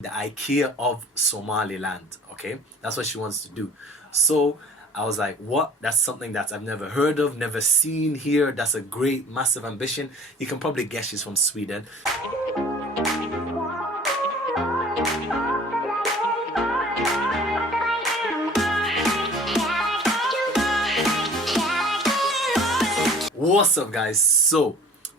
The IKEA of Somaliland. Okay, that's what she wants to do. So I was like, what? That's something that I've never heard of, never seen here. That's a great, massive ambition. You can probably guess she's from Sweden. What's up, guys?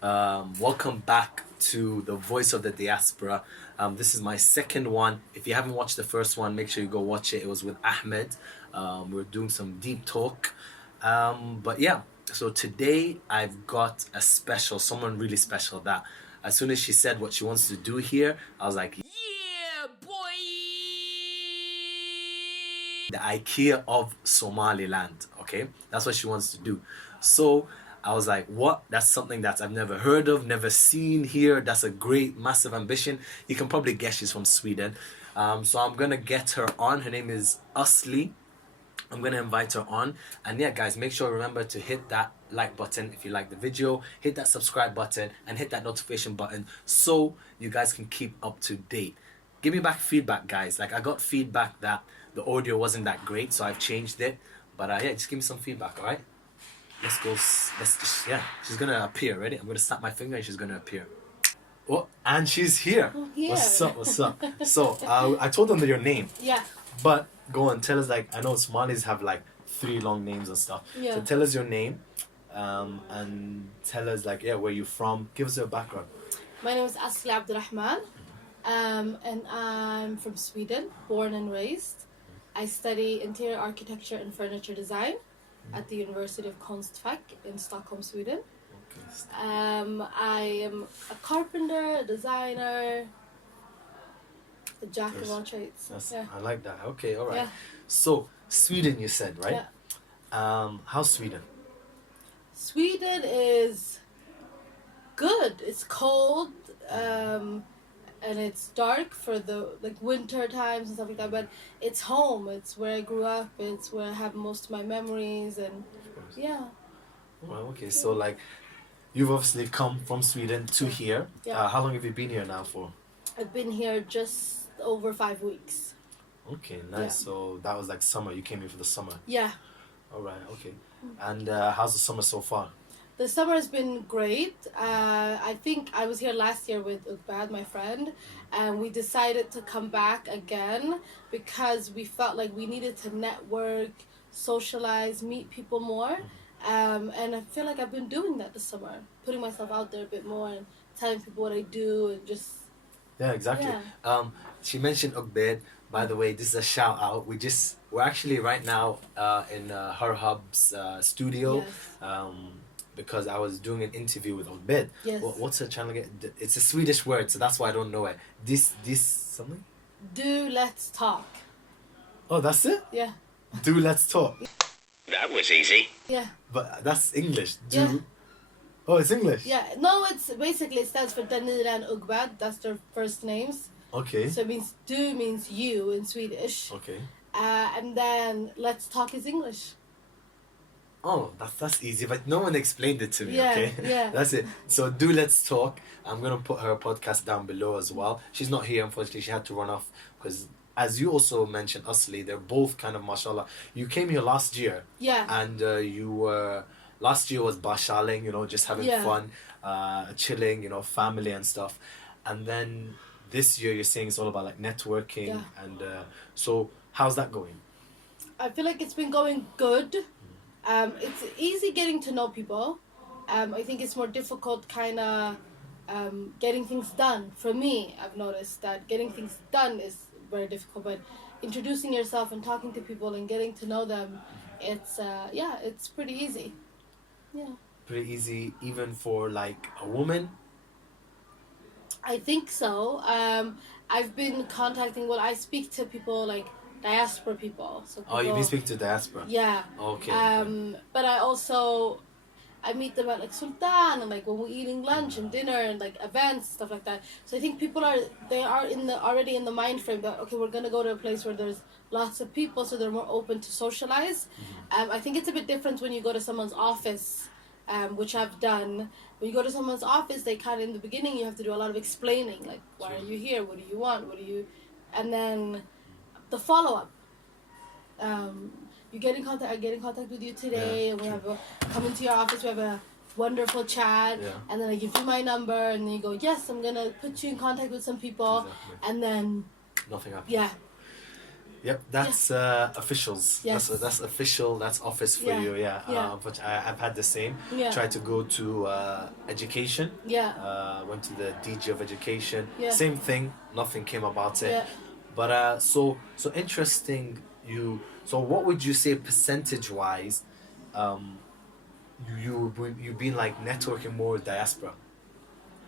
Welcome back to the Voice of the Diaspora. This is my second one. If you haven't watched the first one, make sure you go watch it. It was with Ahmed. We're doing some deep talk. But yeah, so today I've got someone really special that as soon as she said what she wants to do here, I was like, yeah, boy! The IKEA of Somaliland. Okay, that's what she wants to do. So I was like, what? That's something that I've never heard of, never seen here. That's a great, massive ambition. You can probably guess she's from Sweden. So I'm going to get her on. Her name is ASLI. I'm going to invite her on. And yeah, guys, make sure remember to hit that like button if you like the video. Hit that subscribe button and hit that notification button so you guys can keep up to date. Give me back feedback, guys. Like, I got feedback that the audio wasn't that great, so I've changed it. But yeah, just give me some feedback, all right? Let's go. Yeah, she's gonna appear. Ready? I'm gonna snap my finger and she's gonna appear. Oh, and she's here. Oh, yeah. What's up? What's up? So I told them your name. Yeah. But go on, tell us, like, I know Somalis have like 3 long names and stuff. Yeah. So tell us your name, and tell us, like, yeah, where you're from. Give us your background. My name is ASLI Abdurrahman, and I'm from Sweden, born and raised. I study interior architecture and furniture design at the University of Konstfack in Stockholm, Sweden. Okay. I am a carpenter, a designer, a jack of all trades. Yeah. I like that. Okay, all right. Yeah. So Sweden, you said, right? Yeah. How's Sweden? Sweden is good. It's cold, and it's dark for the winter times and stuff like that. But it's home. It's where I grew up. It's where I have most of my memories, and yeah. Well, okay. So like, you've obviously come from Sweden to here. Yeah. How long have you been here now for? I've been here just over 5 weeks. Okay, nice. Yeah. So that was like summer. You came here for the summer. Yeah. All right. Okay. And how's the summer so far? The summer has been great. I think I was here last year with Ugbad, my friend, and we decided to come back again because we felt like we needed to network, socialize, meet people more. And I feel like I've been doing that this summer, putting myself out there a bit more and telling people what I do and just... Yeah, exactly. Yeah. She mentioned Ugbad. By the way, this is a shout out. We're actually right now in her hub's studio. Yes. Because I was doing an interview with Ugbad. Yes. What's her channel again? It's a Swedish word, so that's why I don't know it. This something? Do let's talk. Oh, that's it? Yeah. Do let's talk. That was easy. Yeah. But that's English. Do. Yeah. Oh, it's English. Yeah. No, it's basically, it stands for Danira and Ugbad. That's their first names. Okay. So it means du means you in Swedish. Okay. And then let's talk is English. Oh, that's easy, but no one explained it to me. Yeah, Okay. yeah. That's it. So do let's talk. I'm gonna put her podcast down below as well. She's not here, unfortunately. She had to run off because, as you also mentioned, Asli, they're both kind of mashallah. You came here last year. Yeah. And you were last year was bashaling, just having Yeah. fun, chilling, family and stuff. And then this year you're saying it's all about like networking. Yeah. And so how's that going? I feel like it's been going good. It's easy getting to know people. I think it's more difficult kind of getting things done. For me, I've noticed that getting things done is very difficult, but introducing yourself and talking to people and getting to know them, it's pretty easy. Yeah. Pretty easy even for like a woman? I think so. I've been contacting, I speak to people like diaspora people. So people, Oh, you've been speaking to diaspora? Yeah. Okay. But I meet them at like Sultan and like when we're eating lunch and dinner and like events, stuff like that. So I think people are already in the mind frame that, okay, we're gonna go to a place where there's lots of people, so they're more open to socialize. I think it's a bit different when you go to someone's office, which I've done. When you go to someone's office, they kind of, in the beginning, you have to do a lot of explaining, like, why are you here? What do you want? What do you and then the follow-up. You get in contact. I get in contact with you today, Yeah, and we have come into your office. We have a wonderful chat, and then I give you my number, and then you go, yes, I'm gonna put you in contact with some people, and then nothing happens. yeah. Yep, that's officials. Yes. That's official. That's office for you. Yeah. But I've had the same. Yeah. Tried to go to education. Yeah. Went to the DG of education. Yeah. Same thing. Nothing came about it. Yeah. But so interesting. So what would you say percentage wise? You've been like networking more with diaspora.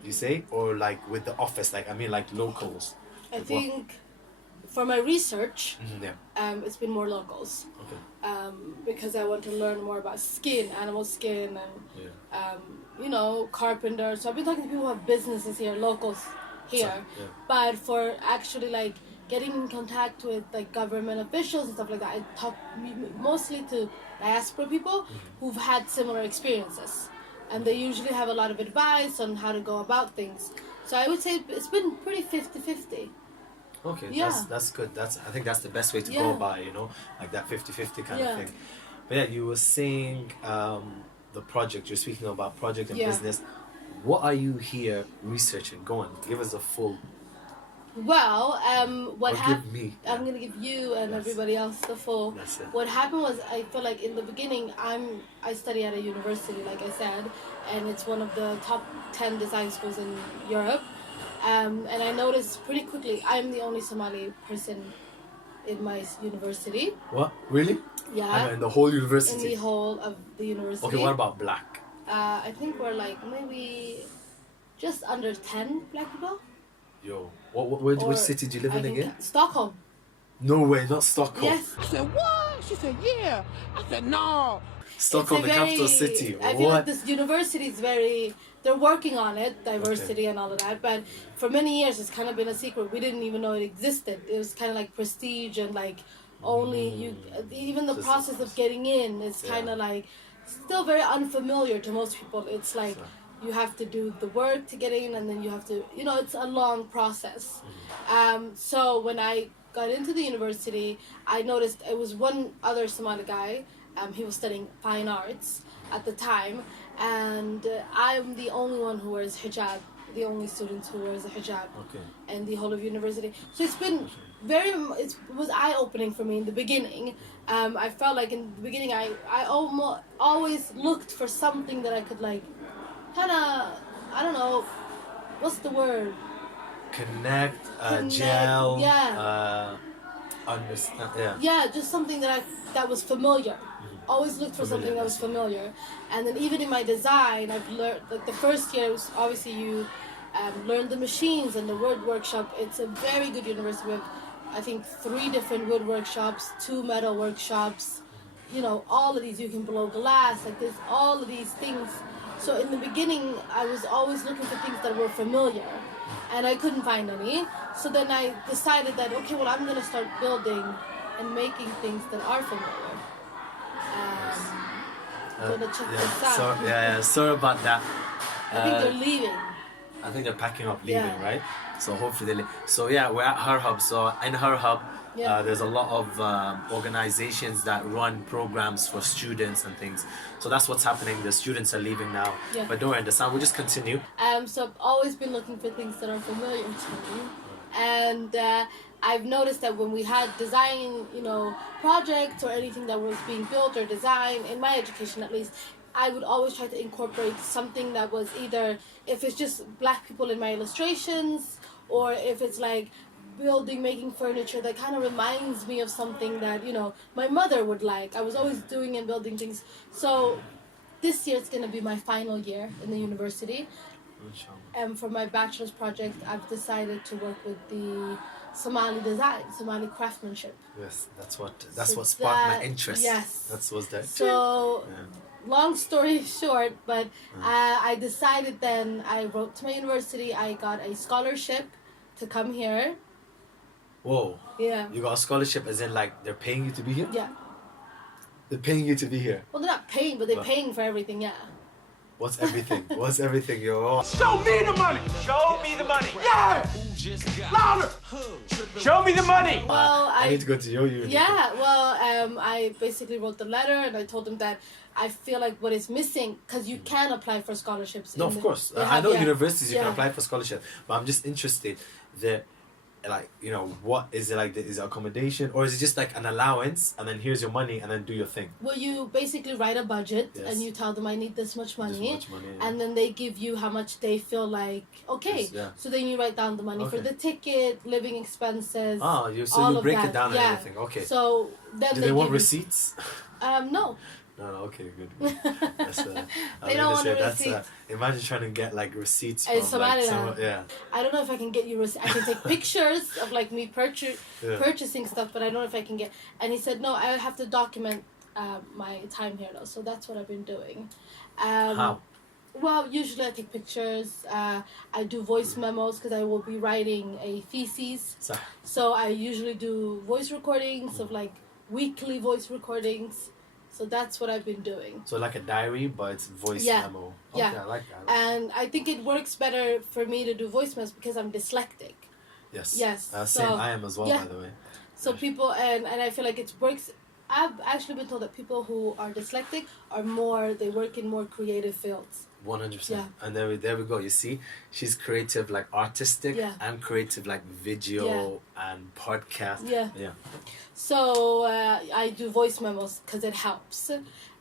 You say, or like with the office? Like I mean, like locals. I Like think for my research, yeah. it's been more locals. Okay. Because I want to learn more about skin, animal skin, and you know, carpenters. So I've been talking to people who have businesses here, locals here. Yeah. But for actually like getting in contact with like government officials and stuff like that, I talk mostly to diaspora people who've had similar experiences, and they usually have a lot of advice on how to go about things. So I would say it's been pretty 50-50. Okay, Yeah. that's good. I think that's the best way to go about it, you know, like that 50-50 kind of thing. But yeah, you were saying the project, you're speaking about project and business. What are you here researching? Go on, give us a full. Well, what happened? Give me. I'm gonna give you and everybody else the full. That's it. What happened was, I feel like in the beginning, I study at a university, like I said, and it's one of the top 10 design schools in Europe. And I noticed pretty quickly, I'm the only Somali person in my university. What? Really? Yeah. In the whole university? In the whole of the university. Okay, what about black? I think we're like maybe just under 10 black people. Yo, which city do you live in again? Stockholm. No way, not Stockholm. Yes. I said, what? She said, yeah. I said, no. Stockholm, the capital city. I feel like this university is they're working on it, diversity and all of that, but for many years it's kind of been a secret. We didn't even know it existed. It was kind of like prestige and like only even the process of getting in is kind of like still very unfamiliar to most people. It's like you have to do the work to get in, and then you have to, you know, it's a long process. So when I got into the university, I noticed it was one other Somali guy. He was studying fine arts at the time, and I'm the only one who wears hijab, the only student who wears a hijab in the whole of university. So it's been it was eye-opening for me in the beginning. I felt like in the beginning I always looked for something that I could like kind of, I don't know, what's the word? Connect, gel, understand, Yeah, just something that was familiar. Always looked for something that was familiar. And then even in my design, I've learned, like the first year was obviously you learn the machines and the wood workshop. It's a very good university. We have, I think, 3 different wood workshops, 2 metal workshops. You know, all of these, you can blow glass, like there's all of these things. So in the beginning, I was always looking for things that were familiar, and I couldn't find any. So then I decided that, okay, well, I'm going to start building and making things that are familiar. I'm going to check this out. Sorry about that. I think they're leaving. I think they're packing up, leaving, right? So hopefully they leave. So yeah, we're at Her Hub. So in Her Hub, there's a lot of organizations that run programs for students and things. So that's what's happening. The students are leaving now. Yeah. But don't understand. We'll just continue. So I've always been looking for things that are familiar to me. And I've noticed that when we had design, you know, projects or anything that was being built or designed, in my education at least, I would always try to incorporate something that was either, if it's just black people in my illustrations, or if it's like making furniture that kind of reminds me of something that, you know, my mother would like. I was always doing and building things. So this year it's going to be my final year in the university. And for my bachelor's project, I've decided to work with the Somali design, Somali craftsmanship. Yes, that's what sparked my interest. Yes. That's what's that. So, long story short, but I decided then, I wrote to my university, I got a scholarship to come here. Whoa. Yeah. You got a scholarship as in like they're paying you to be here? Yeah. They're paying you to be here? Well, they're not paying, but they're paying for everything, yeah. What's everything? What's everything, yo? Show me the money. Show me the money. Yeah. Louder. Show me the money! Well, I need to go to your uni. Yeah, well, I basically wrote the letter and I told them that I feel like what is missing, because you can apply for scholarships. No, in of the- course. they I have- know yeah. universities you can Yeah. apply for scholarship, but I'm just interested that, like, you know, what is it like? Is it accommodation, or is it just like an allowance and then here's your money and then do your thing? Well, you basically write a budget Yes. and you tell them I need this much money, This much money, yeah. and then they give you how much they feel like okay. Yes, yeah. So then you write down the money for Okay. the ticket, living expenses. Oh, so all you of break that. it down and Yeah. everything. Okay. So then Do they they want give you- receipts? No. No, okay, good. That's, They don't want that's, receipts. imagine trying to get like receipts In from like Somaliland. someone, yeah. I don't know if I can get you. I can take pictures of like me Yeah. purchasing stuff, but I don't know if I can get. And he said no, I have to document my time here though. So that's what I've been doing. How? Well, usually I take pictures. I do voice memos because I will be writing a thesis. So, So I usually do voice recordings of like weekly voice recordings. So that's what I've been doing. so like a diary, but it's voice Yeah. memo. Okay, Yeah. I like that. And I think it works better for me to do voice memos because I'm dyslexic. Yes. Yes, Same. so- I am as well, yeah. by the way. So people, and I feel like it works. I've actually been told that people who are dyslexic they work in more creative fields. 100%. Yeah. And there we go. You see, she's creative, like artistic. Yeah. I'm creative, like video and podcast. Yeah. Yeah. So I do voice memos because it helps.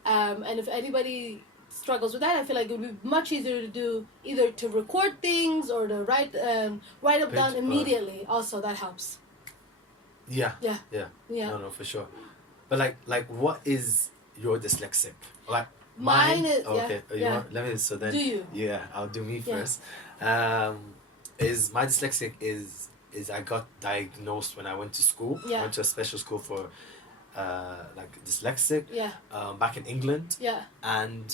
And if anybody struggles with that, I feel like it would be much easier to do either to record things or to write up down immediately. Also, that helps. Yeah. Yeah. Yeah. Yeah. No, for sure. But like, what is your dyslexic? Like Mine is- okay. yeah, You yeah. want, let me. So then. Do you? Yeah, I'll do me Yeah. first. Is my dyslexic is I got diagnosed when I went to school. Yeah. I went to a special school for like dyslexic. Yeah. Back in England. Yeah. And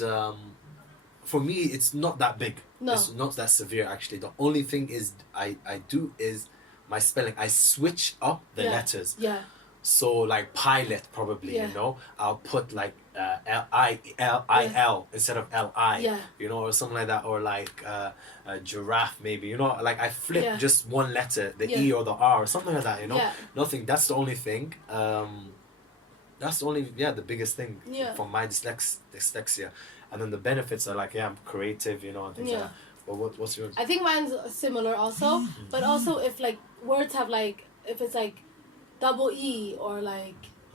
for me it's not that big. No. It's not that severe actually. The only thing is I do is my spelling. I switch up the Yeah. letters. Yeah. So like pilot probably, Yeah. you know, I'll put like L-I-L instead of L-I, Yeah. you know, or something like that, or like giraffe maybe, you know, like I flip Yeah. just one letter, the Yeah. E or the R or something like that, you know. Yeah. Nothing. That's the only thing. That's the only the biggest thing Yeah. from my dyslexia, and then the benefits are like I'm creative, you know, and things like Yeah. that. But what's your? I think mine's similar also, but also if like words have like if it's like double E or like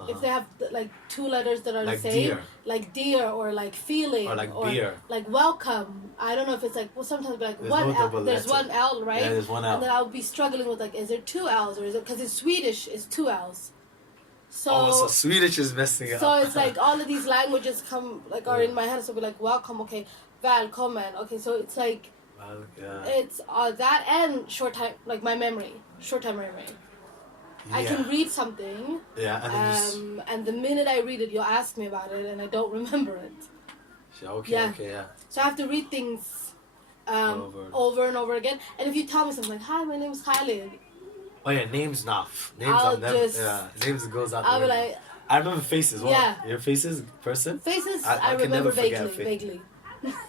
if they have like two letters that are Like the same, dear. like dear or like feeling Or like beer. like welcome. I don't know if it's like sometimes be like There's one no double L, there's letter. one L, right? Yeah, there's one L. And then I'll be struggling with like is there two L's or is it because in Swedish it's two L's. So So Swedish is messing it so up. it's like all of these languages come like are in my head. So I'll be like welcome, okay, välkommen, okay. So it's like Well, yeah. it's that and short time like my memory, short time memory. I can read something, Yeah, and then and the minute I read it, you'll ask me about it, and I don't remember it. okay, yeah. okay, yeah. So I have to read things over and over again. And if you tell me something like, "Hi, my name's Khalid," Oh yeah, names names. I'll never, just- names goes out. I'll the be window. like, I remember faces. Well, Yeah. your faces, person. faces. I I can never remember forget a vaguely, face. vaguely.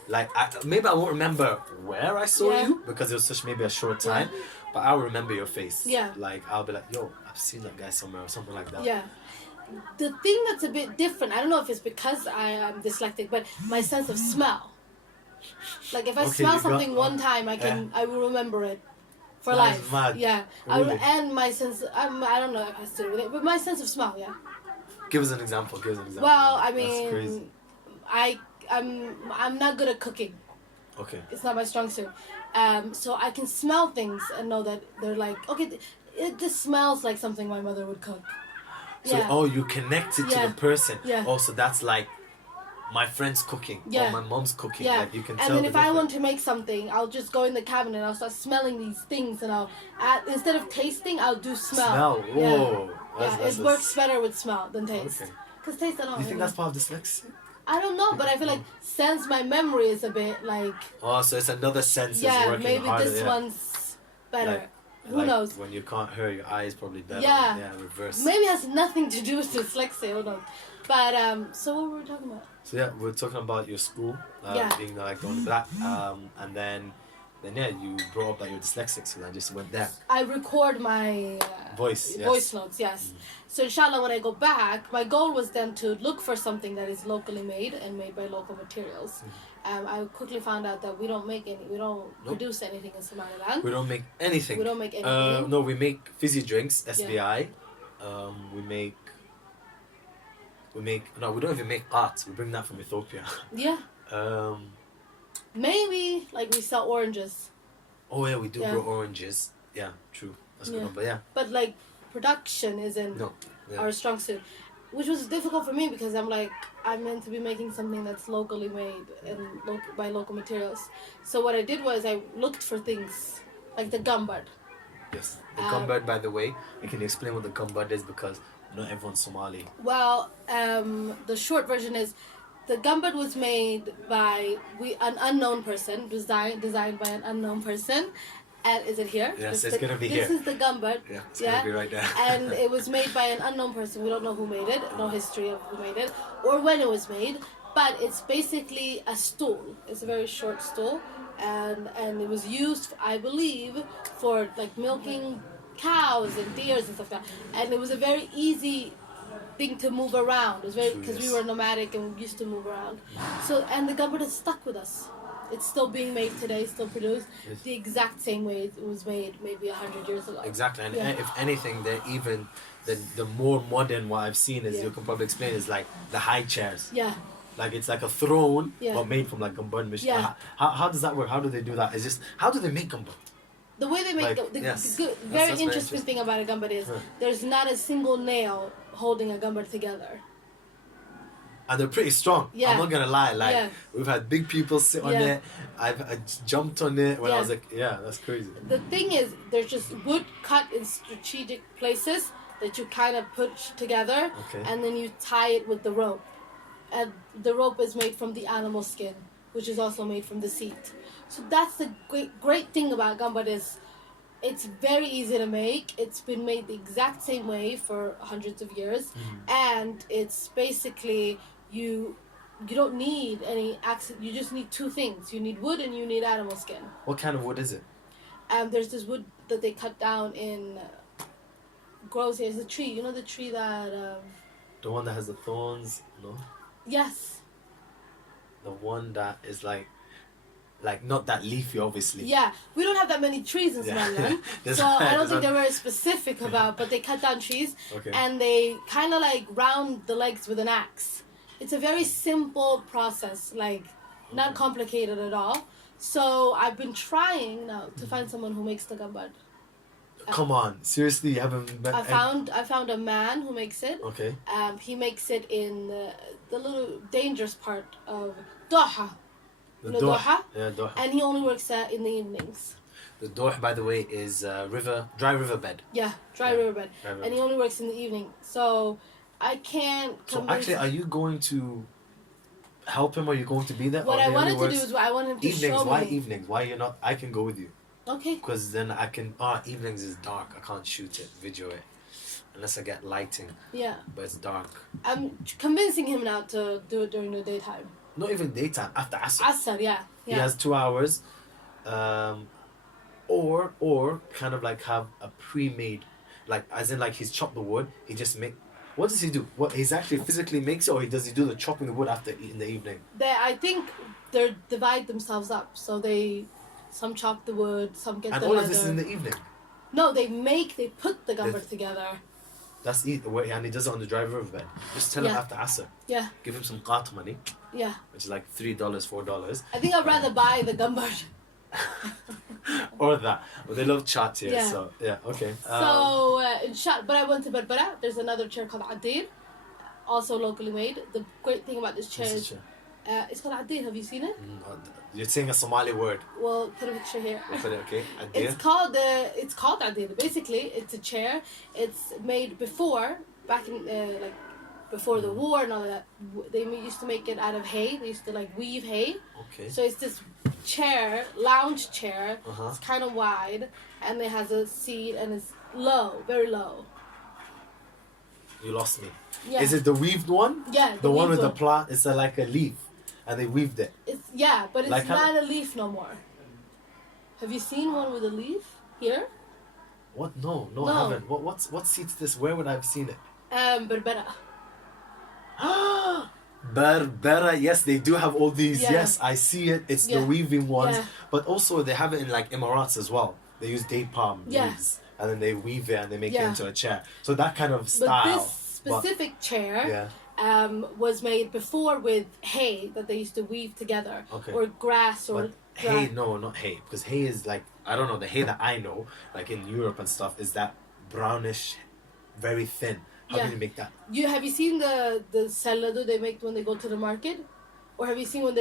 Like maybe I won't remember where I saw Yeah. you because it was such maybe a short time, but I'll remember your face. Yeah. Like I'll be like, yo, I've seen that guy somewhere or something like that. Yeah. The thing that's a bit different, I don't know if it's because I am dyslexic, but my sense of smell. Like if I Okay, smell you got- something one time, I will remember it for That is life. mad. Yeah. Really? And my sense, I don't know if it has to do with it, but my sense of smell, yeah. Give us an example. Well, I That's crazy. mean, I'm not good at cooking. Okay. It's not my strong suit. So I can smell things and know that they're like, okay, it just smells like something my mother would cook. So you connected to Yeah. the person. Yeah. Oh, so that's like my friend's cooking Yeah. or my mom's cooking. Yeah, Like you can and tell then the if I difference. want to make something, I'll just go in the cabinet and I'll start smelling these things, and I'll instead of tasting, I'll do smell. Smell. Yeah. Whoa. It works better with smell than taste. Okay. Cause taste, I don't. Do you think that's part of dyslexia? I don't know, but I feel like since my memory is a bit like Oh, so it's another sense is working maybe harder. this yeah. one's better. Like- Who like knows? When you can't hear, your eyes probably better. Yeah. Yeah, reverse. Maybe it has nothing to do with dyslexia. Hold on. But so what were we talking about? So yeah, we're talking about your school, Yeah. being like the only black, and then Then yeah, you brought up that you're dyslexic, so I just went there. I record my Voice, yes. voice notes, yes. So inshallah, when I go back, my goal was then to look for something that is locally made and made by local materials. I quickly found out that we don't produce anything in Somaliland. We don't make anything. We don't make anything. No, we make fizzy drinks, SBI. We don't even make art. We bring that from Ethiopia. Yeah. Maybe like we sell oranges. Oh yeah, we do grow oranges. Yeah, true. That's a good one. But yeah. But like production isn't our strong suit, which was difficult for me because I'm meant to be making something that's locally made and by local materials. So what I did was I looked for things like the gumbud. Yes. The gumbud, by the way, can you explain what the gumbud is, because not everyone's Somali. Well, the short version is the gumbud was made by an unknown person, designed by an unknown person. And is it here? Yes, it's going to be here. This is the gumbud. Yeah, it's going to be right there. And it was made by an unknown person. We don't know who made it. No history of who made it or when it was made. But it's basically a stool. It's a very short stool. And it was used, I believe, for like milking cows and deers and stuff like that. And it was a very easy thing to move around. It was very, because we were nomadic and we used to move around. So, and the gumbud is stuck with us. It's still being made today, still produced the exact same way it was made maybe 100 years ago. Exactly, and if anything, the more modern what I've seen is, you can probably explain, is like the high chairs. Yeah. Like it's like a throne, but made from like gumbud machine. Yeah. How does that work? How do they do that? It's just, how do they make gumbud? The way they make very interesting thing about a gumbud is there's not a single nail holding a gumbud together. And they're pretty strong. Yeah. I'm not gonna lie. We've had big people sit on it. I jumped on it when I was like, that's crazy. The thing is, there's just wood cut in strategic places that you kind of put together, and then you tie it with the rope. And the rope is made from the animal skin, which is also made from the seat. So that's the great thing about gumbud is it's very easy to make. It's been made the exact same way for hundreds of years, and it's basically you don't need any you just need two things. You need wood and you need animal skin. What kind of wood is it? There's this wood that they cut down in grows here. It's a tree. You know the tree that the one that has the thorns, no? Yes. The one that is like not that leafy, obviously. Yeah, we don't have that many trees in Somaliland, so I don't think they're very specific about. But they cut down trees, and they kind of like round the legs with an axe. It's a very simple process, like not complicated at all. So I've been trying now to find someone who makes the gumbud. Come on, seriously, you haven't met? I found a man who makes it. Okay. He makes it in the little dangerous part of Doha. Doha? Yeah, Doha. And he only works in the evenings. The Doha, by the way, is dry riverbed. Yeah, dry riverbed. And he only works in the evening. So I can't. So actually, are you going to help him? Or are you going to be there? What I wanted to do is I wanted him to evenings. show me. Why evenings? Why you're not? I can go with you. Okay. Because then I can. Evenings is dark. I can't shoot it, video it, unless I get lighting. Yeah. But it's dark. I'm convincing him now to do it during the daytime. Not even daytime. After Asr. Asr, yeah. He has 2 hours, or kind of like have a pre-made, like as in like he's chopped the wood. He just make. What does he do? What he's actually physically makes it, or does he do the chopping the wood after in the evening? I think they divide themselves up. So some chop the wood, some get and the all leather. of this is in the evening. No, they put the gumbud together. That's it. And he does it on the dry riverbed. Just tell him after Asr. Yeah. Give him some qat money. Yeah. Which is like $3, $4. I think I'd rather buy the gumbud. Or that. But they love chat here, so yeah, okay. So, but I went to Berbera. There's another chair called Adir, also locally made. The great thing about this chair is it's called Adir. Have you seen it? You're saying a Somali word. Well, put a picture here. We'll put it, okay. Adir. It's called Adir. Basically, it's a chair. It's made back in before the war and all that. They used to make it out of hay. They used to like weave hay. Okay. So it's this lounge chair. It's kind of wide, and it has a seat, and it's low, very low. You lost me. Yeah. Is it the weaved one? Yeah. The one with the plant. It's like a leaf, and they weaved it. But it's like not a leaf no more. Have you seen one with a leaf here? What? No, No. I haven't. What seats this? Where would I have seen it? Berbera. Berbera, yes, they do have all these. Yeah. Yes, I see it. It's the Yeah. weaving ones, Yeah. but also they have it in like Emirates as well. They use date palm Yeah. leaves and then they weave it and they make it Yeah. into a chair. So that kind of But style. this specific chair yeah. was made before with hay that they used to weave together, Okay. or grass, or But hay, no, not hay, because hay is like, I don't know, the hay that I know, like in Europe and stuff, is that brownish, very thin. How Yeah. do you make that? Have you seen the salado they make when they go to the market, or have you seen when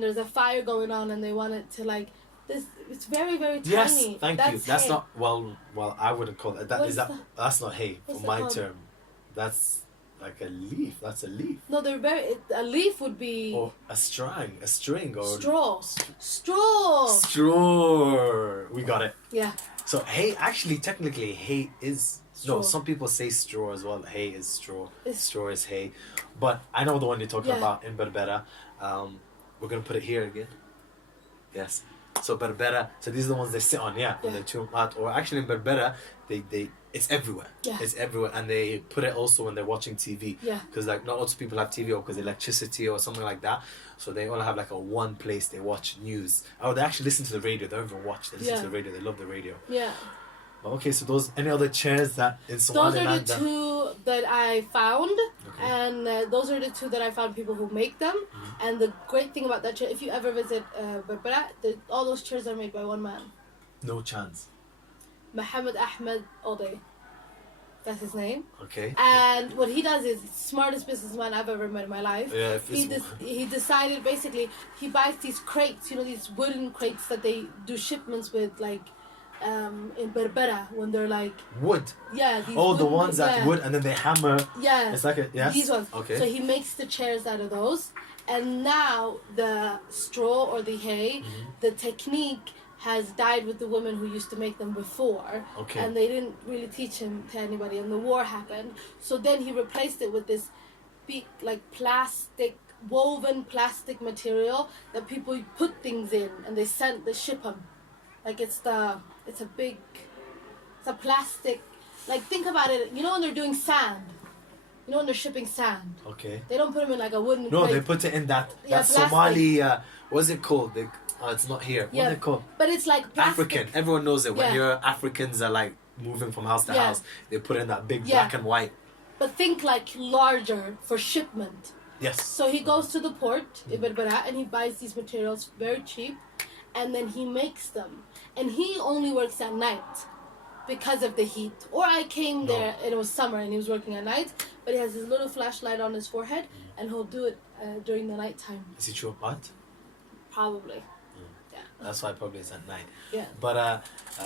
there's a fire going on and they want it to like this? It's very very tiny. Yes, thank you. That's hay. not well. I wouldn't call it that. What's Is that? the- That's not hay what's for it my called? term. That's like a leaf. That's a leaf. No, they're a leaf would be Or a string, or straw. straw. We got it. Yeah. So hay, actually, technically, hay is Straw. no. Some people say straw as well. Hay is straw. It's- Straw is hay, but I know the one you're talking Yeah. about in Berbera. We're gonna put it here again. Yes. So Berbera. So these are the ones they sit on. Yeah. Yeah. And they chew out. Or actually in Berbera, they it's everywhere. Yeah. It's everywhere, and they put it also when they're watching TV. Yeah. Because like not lots of people have TV or because electricity or something like that. So they all have like a one place they watch news. Oh, they actually listen to the radio. They don't even watch. They listen Yeah. to the radio. They love the radio. Yeah. But okay, so those any other chairs that in Those Somaliland? are the two that I found, Okay. and those are the two that I found people who make them. Mm-hmm. And the great thing about that chair, if you ever visit Berbera, all those chairs are made by one man, No chance. Mohammed Ahmed Ode. That's his name. Okay. And what he does is smartest businessman I've ever met in my life. Yeah, if it's- He decided basically he buys these crates, these wooden crates that they do shipments with, like in Berbera when they're like Wood. these Oh, the wooden- ones that wood and then they hammer. Yeah. It's like a yes. These ones. Okay. So he makes the chairs out of those. And now the straw or the hay, Mm-hmm. the technique has died with the women who used to make them before. Okay. And they didn't really teach him to anybody, and the war happened. So then he replaced it with this big, like woven plastic material that people put things in, and they ship them. Like it's a plastic, like think about it, when they're doing sand, when they're shipping sand, Okay. they don't put them in like a wooden No, crate. they put it in that Yeah, Somali. What's it called? It's not here. Yeah, What's it called? but it's like plastic. African. Everyone knows it. When Yeah. your Africans are like moving from house to Yeah. house, they put in that big Yeah. black and white. But think like larger for shipment. Yes. So he goes to the port, Berbera, and he buys these materials very cheap, and then he makes them. And he only works at night because of the heat. Or I came there, and it was summer, and he was working at night, but he has his little flashlight on his forehead, and he'll do it during the nighttime, Is he true art? probably. That's why probably it's at night. Yeah. But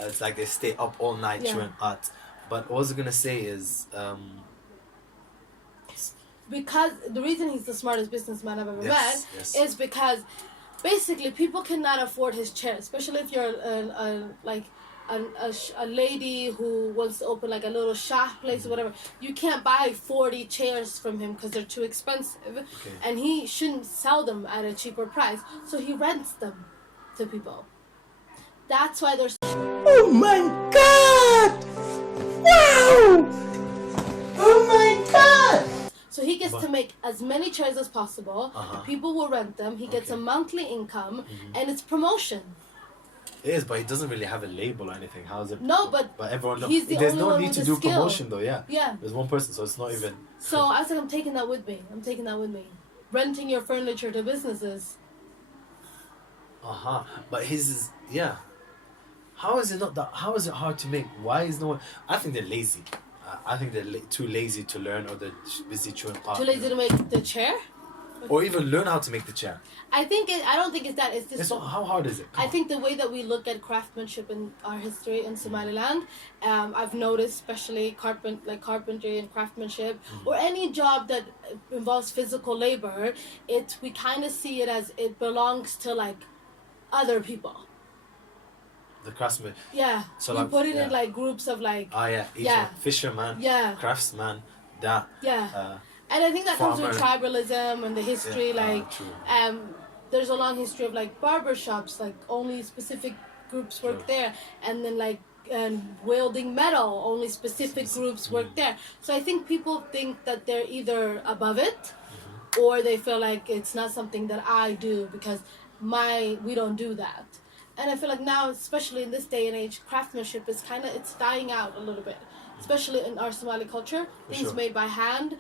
it's like they stay up all night Yeah. doing art. But what I was gonna say is Because the reason he's the smartest businessman I've ever Yes, met yes. is because basically people cannot afford his chair, especially if you're a lady who wants to open like a little shop place or whatever. You can't buy 40 chairs from him because they're too expensive, and he shouldn't sell them at a cheaper price, so he rents them to people. That's why there's Oh my God! Wow! Oh my God! so he gets to make as many chairs as possible. People will rent them. He gets a Okay. monthly income, and it's promotion. it is, but it doesn't really have a label or anything. How is it? No, but everyone knows. he's the There's only no one need with to the do skill. promotion though. Yeah. Yeah. There's one person, so it's not even. So I was like, I'm taking that with me. Renting your furniture to businesses. But his is How is it not that? How is it hard to make? Why is no one? I think they're lazy. I think they're too lazy to learn, or they're busy chewing art. Too lazy to make the chair. Or even learn how to make the chair. I don't think it's that. It's just. It's not, how hard is it? Come I on. think the way that we look at craftsmanship in our history in Somaliland, I've noticed, especially carpentry and craftsmanship, or any job that involves physical labor, we kind of see it as it belongs to like other people. The craftsman. Yeah. So we like, put it in yeah. like groups of like. Each Yeah. one. Fisherman. Yeah. Craftsman. That. Yeah. And I think that comes with farmer. tribalism and the history, Yeah, like, true. there's a long history of like barber shops, like only specific groups work there, and then like and wielding metal, only specific groups work there. So I think people think that they're either above it, or they feel like it's not something that I do because we don't do that. And I feel like now, especially in this day and age, craftsmanship is it's dying out a little bit, especially in our Somali culture. Things made by hand,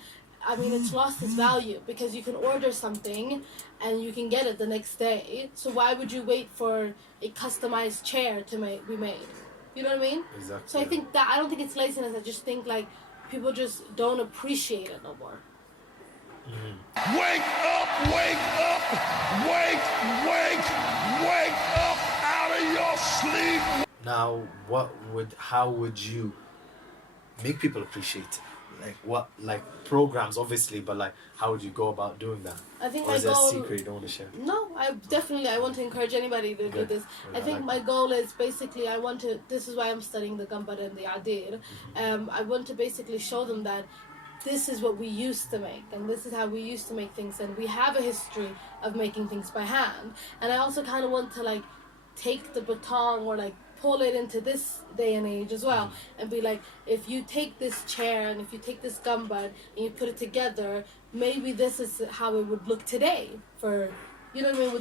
I mean, it's lost its value because you can order something and you can get it the next day. So why would you wait for a customized chair to be made? You know what I mean? Exactly. So I think that, I don't think it's laziness. I just think like people just don't appreciate it no more. Wake up, wake up, wake up out of your sleep. Now, how would you make people appreciate it? Like programs, obviously, but like, how would you go about doing that? I think or my is it a goal. secret you don't want to share? No, I want to encourage anybody to do this. I think my goal is basically this is why I'm studying the Gambad and the Adir. I want to basically show them that this is what we used to make, and this is how we used to make things, and we have a history of making things by hand. And I also kind of want to like take the baton or like pull it into this day and age as well, and be like, if you take this chair and if you take this gambad and you put it together, maybe this is how it would look today for, you know what I mean,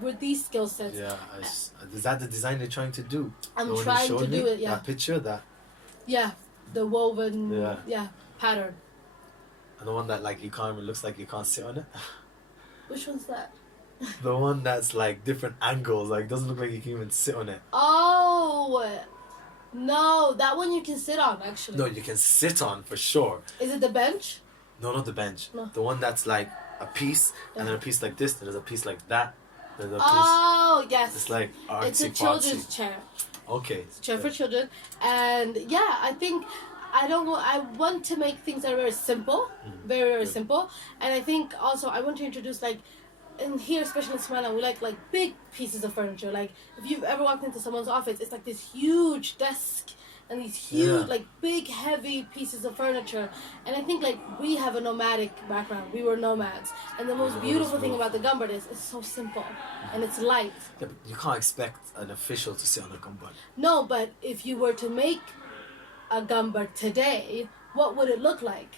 with these skill sets. Yeah, is that the design they're trying to do? I'm trying to do it. Yeah. That picture, The woven. Pattern. And the one that like looks like you can't sit on it. Which one's that? The one that's like different angles, like doesn't look like you can even sit on it. Oh, no, that one you can sit on actually. No, you can sit on for sure. Is it the bench? No, not the bench. No. The one that's like a piece, and then a piece like this, then there's a piece like that, there's a piece. Oh, yes. It's like artsy. It's a children's chair. Okay. It's a chair for children, and yeah, I think I want to make things that are very simple, very simple, and I think also I want to introduce like, and here especially in Somaliland, we like big pieces of furniture. Like if you've ever walked into someone's office, it's like this huge desk and these huge like big heavy pieces of furniture. And I think like we have a nomadic background. We were nomads, and the most beautiful thing about the gambad is it's so simple and it's light. Yeah, but you can't expect an official to sit on a gambad. No, but if you were to make a gambad today, what would it look like?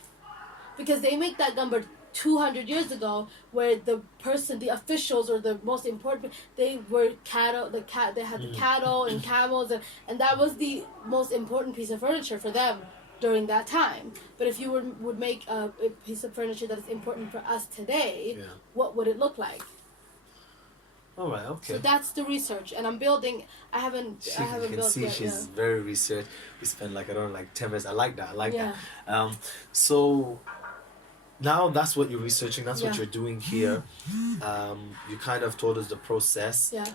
Because they make that gambad 200 years ago, where the officials or the most important, they were cattle. They had the cattle and camels, and that was the most important piece of furniture for them during that time. But if you would make a piece of furniture that is important for us today, what would it look like? All right, okay. So that's the research, and I'm building. I haven't You can built see yet. she's very researched. We spent 10 minutes. I like that. That. So now that's what you're researching. That's what you're doing here. You kind of told us the process. Yeah.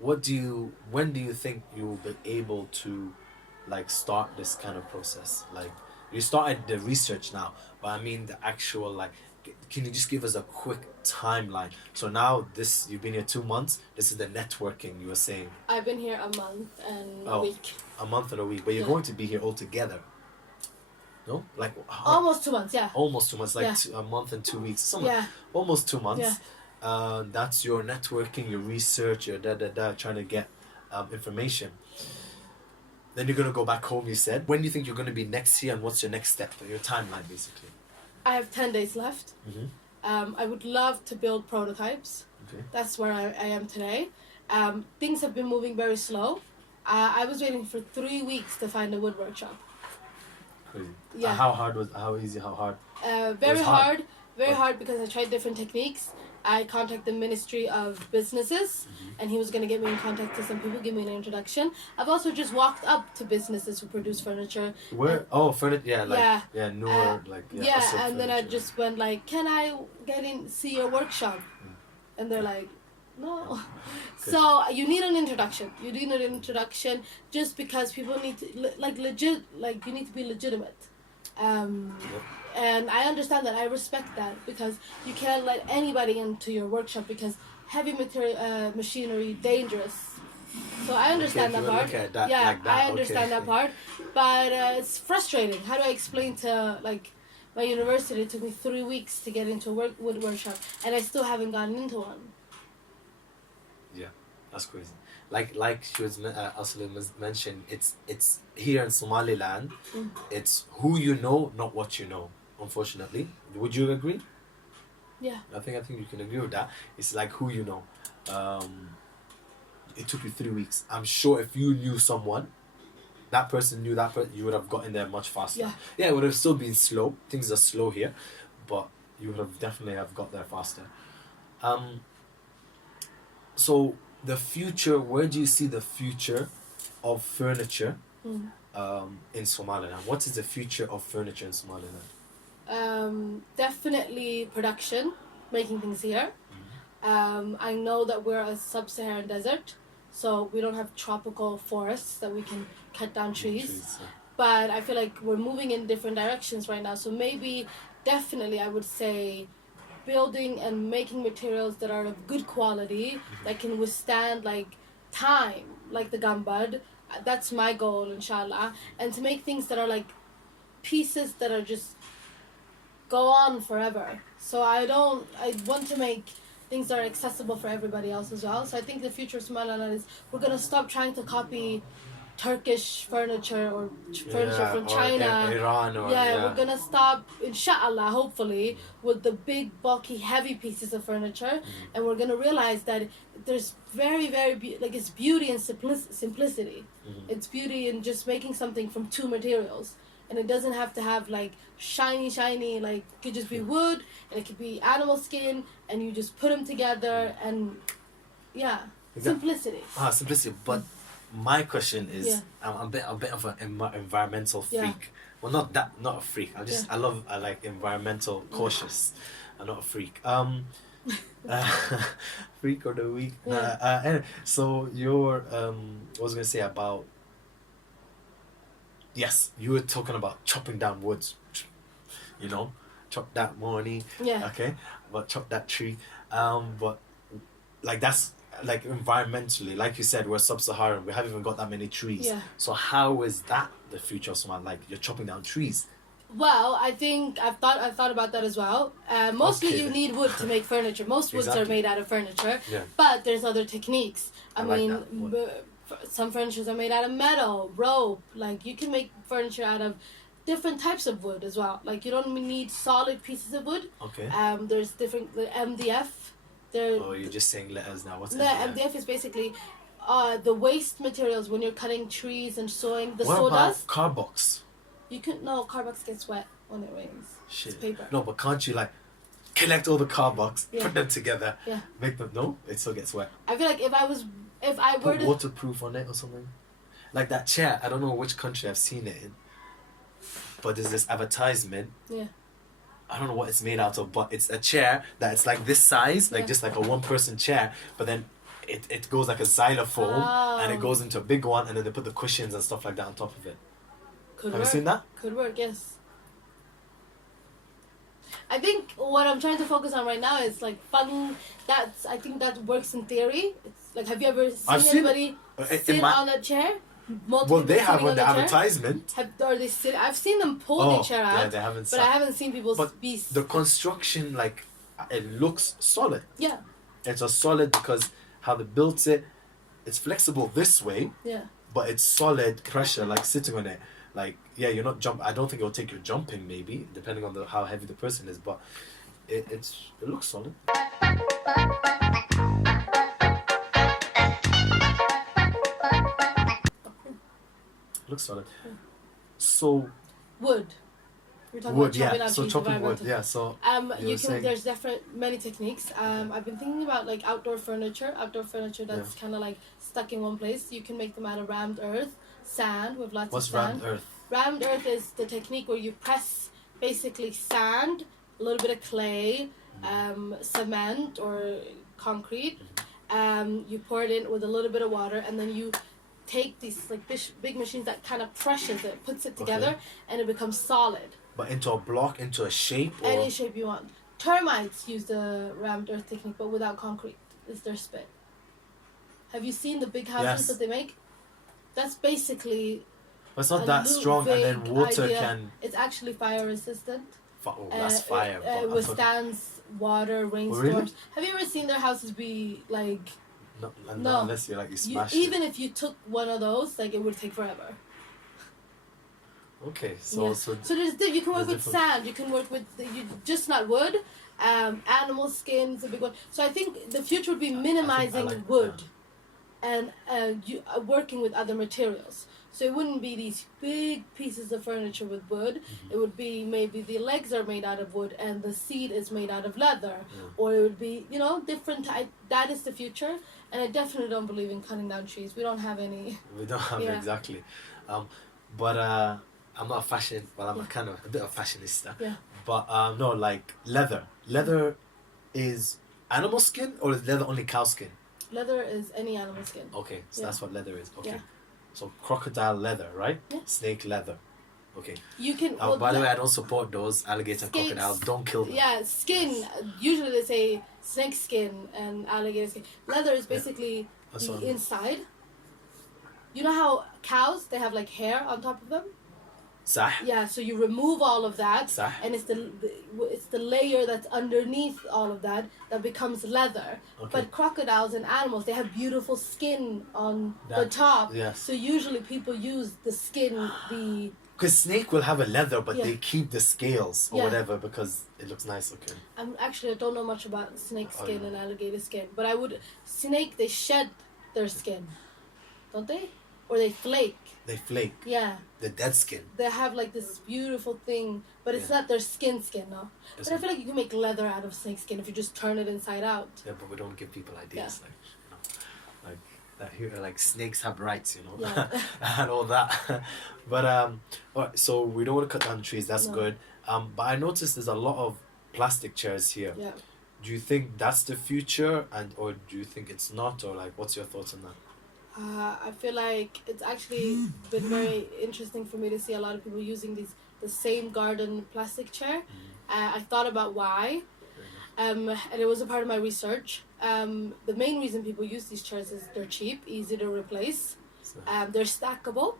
When do you think you will be able to start this kind of process? Like, you started the research now, but I mean the actual can you just give us a quick timeline? So now you've been here 2 months. This is the networking you were saying. I've been here a month and a week. A month and a week, but you're going to be here all together. No, almost 2 months. Yeah. Almost 2 months, a month and 2 weeks. Almost 2 months. Yeah. That's your networking, your research, your trying to get information. Then you're gonna go back home. You said. When do you think you're gonna be next here, and what's your next step? Your timeline, basically. I have 10 days left. I would love to build prototypes. Okay. That's where I am today. Things have been moving very slow. I was waiting for 3 weeks to find a wood workshop. Crazy. Yeah. How easy, how hard? Very hard. Very hard because I tried different techniques. I contacted the Ministry of Businesses, and he was going to get me in contact with some people, give me an introduction. I've also just walked up to businesses who produce furniture. Where? Furniture, newer, and then I just went can I see your workshop? And they're like, no. So you need an introduction. You need an introduction just because people need to, you need to be legitimate. And I understand that. I respect that because you can't let anybody into your workshop because heavy machinery dangerous. So I understand that part. I understand that part, but it's frustrating. How do I explain to my university, it took me 3 weeks to get into a wood workshop, and I still haven't gotten into one. Yeah, that's crazy. Like she was also mentioned, it's here in Somaliland. It's who you know, not what you know. Unfortunately, would you agree? Yeah. I think you can agree with that. It's like who you know. It took you 3 weeks. I'm sure if you knew someone, that person knew that person, you would have gotten there much faster. Yeah. It would have still been slow. Things are slow here, but you would have definitely have got there faster. So the future, where do you see the future of furniture in Somaliland? What is the future of furniture in Somaliland? Definitely production, making things here. I know that we're a sub-Saharan desert, so we don't have tropical forests that we can cut down trees. But I feel like we're moving in different directions right now. So maybe, definitely, I would say building and making materials that are of good quality, that can withstand like time, like the gambad. That's my goal, inshallah. And to make things that are like pieces that are just go on forever. So I want to make things that are accessible for everybody else as well. So I think the future of Somaliland is we're going to stop trying to copy Turkish furniture or furniture from China. Or Iran. We're going to stop, inshallah, hopefully, with the big, bulky, heavy pieces of furniture. And we're going to realize that there's very, very, it's beauty in simplicity. It's beauty in just making something from two materials. And it doesn't have to have like shiny, like it could just be wood and it could be animal skin and you just put them together and simplicity. Simplicity. But my question is, I'm a bit of an environmental freak. Well, not a freak. I like environmental cautious. I'm not a freak. Freak of the week. Anyway, so you're what was I gonna say about? Yes, you were talking about chopping down woods. You know, chop that money. Yeah. Okay, but chop that tree. But like that's like environmentally, like you said, we're sub-Saharan. We haven't even got that many trees. Yeah. So how is that the future of Somalia? Like you're chopping down trees. Well, I think I've thought about that as well. Mostly you need wood to make furniture. Most woods are made out of furniture. Yeah. But there's other techniques. I like mean, some furnitures are made out of metal, rope. Like you can make furniture out of different types of wood as well. Like you don't need solid pieces of wood. Okay. There's different MDF. Oh, you're just saying letters now. What's MDF? MDF is basically the waste materials when you're cutting trees and sawing the what sawdust. What about carbox? You can carbox gets wet when it rains. Shit. It's paper. No, but can't you like collect all the carbox, put them together, Yeah. make them? No, it still gets wet. I feel like if I were Put to waterproof on it or something. Like that chair. I don't know which country I've seen it in, but there's this advertisement. Yeah. I don't know what it's made out of, but it's a chair that's like this size, like just like a one-person chair, but then it goes like a xylophone and it goes into a big one, and then they put the cushions and stuff like that on top of it. Could Have work. you seen that? Could work, yes. I think what I'm trying to focus on right now is like fun. I think that works in theory. It's like, have you ever seen anybody sit on a chair? Well, they have on the advertisement. Or they sit? I've seen them pull the chair out. Yeah, they haven't. But I haven't seen people be. The construction, like, it looks solid. Yeah. It's a solid because how they built it. It's flexible this way. Yeah. But it's solid pressure, like sitting on it. Like, yeah, you're not jump. I don't think it'll take you jumping, maybe depending on how heavy the person is. But it looks solid. Looks solid. So wood. We're talking wood, about chopping yeah. down So trees, chopping wood, environmental. yeah. So you can. There's many techniques. I've been thinking about like outdoor furniture that's kind of like stuck in one place. You can make them out of rammed earth, sand with lots of sand. What's rammed earth? Rammed earth is the technique where you press basically sand, a little bit of clay, cement or concrete. You pour it in with a little bit of water, and then you take these like big machines that kind of presses it, puts it together, and it becomes solid. But into a block, into a shape? Or? Any shape you want. Termites use the rammed earth technique, but without concrete. It's their spit. Have you seen the big houses that they make? That's basically... But it's not that strong, and then water idea. can... It's actually fire resistant. Oh, that's fire. But It I'm talking- withstands water, rainstorms. really? Have you ever seen their houses be like? no, No. unless you You, smash even if you took one of those, like it would take forever. it. Okay, so Yeah. so So you can work there's with different- sand. You can work with just not wood. Animal skin's a big one. So I think the future would be minimizing like wood, and working with other materials. So it wouldn't be these big pieces of furniture with wood. Mm-hmm. It would be maybe the legs are made out of wood and the seat is made out of leather, Yeah. or it would be different. That is the future, and I definitely don't believe in cutting down trees. We don't have any. we don't have Yeah. exactly. But I'm not a fashion. Well, I'm Yeah. a bit of fashionista. Yeah. But no, like leather. Leather is animal skin, or is leather only cow skin? Leather is any animal skin. Okay, so Yeah. that's what leather is. Okay. Yeah. So crocodile leather, right? Yeah. Snake leather. Okay. You can. By the way, I don't support those alligator and Skates. crocodiles. Don't kill them. Yeah, skin. Usually they say snake skin and alligator skin. Leather is basically That's the what- inside. You know how cows, they have like hair on top of them? Sah? Yeah, so you remove all of that, Sah. and it's the layer that's underneath all of that becomes leather. Okay. But crocodiles and animals, they have beautiful skin on the That- top. yes. So usually people use the skin, Because snake will have a leather, but Yeah. they keep the scales or Yeah. whatever because it looks nice looking. I don't know much about snake Oh, skin yeah. and alligator skin, but snake, they shed their skin, don't they? Or they flake. They flake. Yeah, The dead skin. they have like this beautiful thing, but it's Yeah. not their skin, no. It's But I not- feel like you can make leather out of snake skin if you just turn it inside out. Yeah, but we don't give people ideas Yeah. like that here, like snakes have rights, Yeah. and all that. But alright, so we don't want to cut down trees. That's No. good. But I noticed there's a lot of plastic chairs here. Yeah. Do you think that's the future, or do you think it's not, or like what's your thoughts on that? I feel like it's actually been very interesting for me to see a lot of people using the same garden plastic chair. I thought about why, and it was a part of my research. The main reason people use these chairs is they're cheap, easy to replace. So, They're stackable.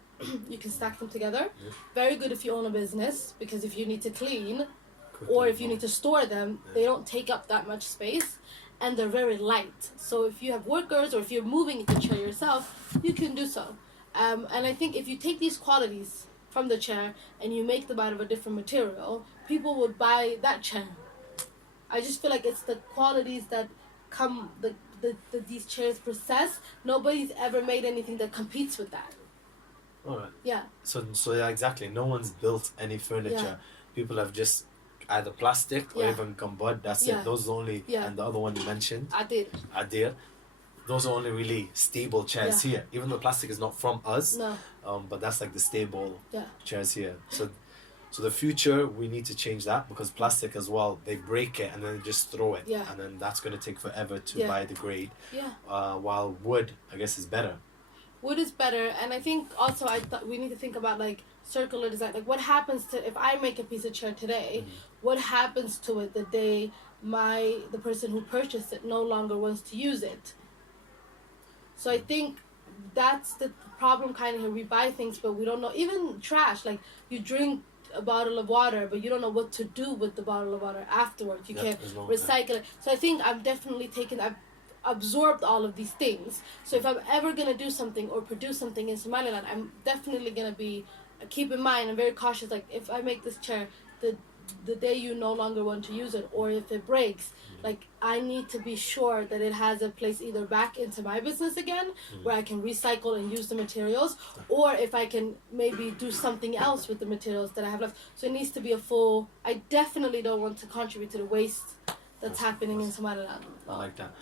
You can stack them together. Yeah. Very good if you own a business, because if you need to clean quickly or if you move need to store them, Yeah. they don't take up that much space, and they're very light. So if you have workers or if you're moving the chair yourself, you can do so. And I think if you take these qualities from the chair and you make them out of a different material, people would buy that chair. I just feel like it's the qualities that come these chairs possess. Nobody's ever made anything that competes with that. Alright. Yeah. So yeah, exactly. No one's built any furniture. People have just either plastic or Yeah. even gambud. That's Yeah. it. Those are the only. Yeah. And the other one you mentioned, I did. Adir. Those are only really stable chairs Yeah. here. Even though plastic is not from us, No. but that's like the stable Yeah. chairs here. So the future, we need to change that, because plastic as well, they break it and then they just throw it, Yeah. and then that's going to take forever to Yeah. biodegrade. Yeah. While wood, I guess, is better. Wood is better, and I think also we need to think about like circular design. Like, what happens to if I make a piece of chair today? What happens to it the day the person who purchased it no longer wants to use it? So I think that's the problem kind of here. We buy things, but we don't know. Even trash, like you drink a bottle of water, but you don't know what to do with the bottle of water afterwards. You Yeah, can't there's no- recycle it. So I think I've absorbed all of these things. So if I'm ever gonna do something or produce something in Somaliland, I'm definitely gonna be keep in mind. I'm very cautious. Like, if I make this chair, the day you no longer want to use it, or if it breaks, like, I need to be sure that it has a place either back into my business again, where I can recycle and use the materials, or if I can maybe do something else with the materials that I have left. So it needs to be a full. I definitely don't want to contribute to the waste that's happening in Somaliland. I like that.